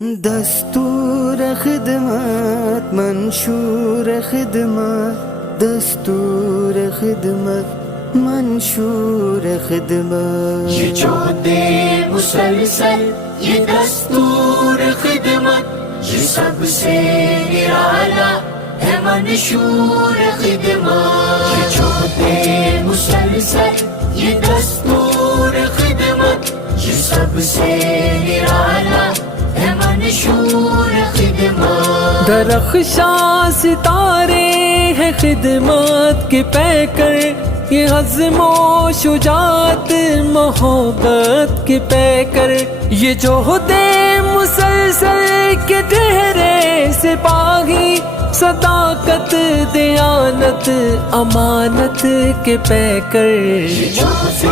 دستور خدمت منشور خدمت دستور خدمت منشور خدمت یہ جہد مسلسل یہ دستور خدمت یہ سب سے نرالا ہے منشور خدمت یہ جہد مسلسل یہ دستور خدمت یہ سب سے نرالا ہے منشور خدمت درخشاں ستارے ہیں خدمت کے پیکر یہ عزم و شجاعت محبت کے پیکر یہ جہد مسلسل کے ٹھہرے سپاہی صداقت دیانت امانت کے پیکر یہ جہد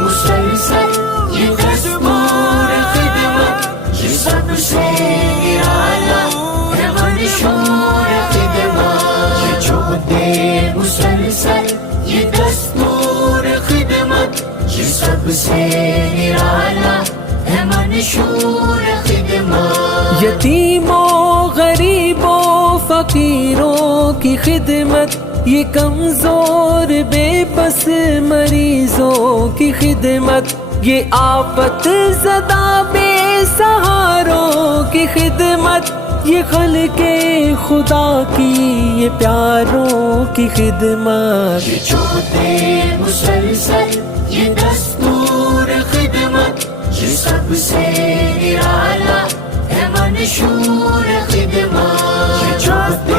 مسلسل یہ دستور خدمت یہ سب سے نرالا ہے منشور خدمت یہ جہد مسلسل یہ دستور خدمت یہ سب سے نرالا ہے منشور خدمت یتیموں غریبوں فقیروں کی خدمت یہ کمزور بے بس مریضوں کی خدمت یہ آفت زدہ بے سہاروں کی خدمت یہ خلق خدا کی یہ پیاروں کی خدمت یہ جہد مسلسل یہ دستور خدمت یہ سب سے نرالا ہے منشور خدمت یہ جہد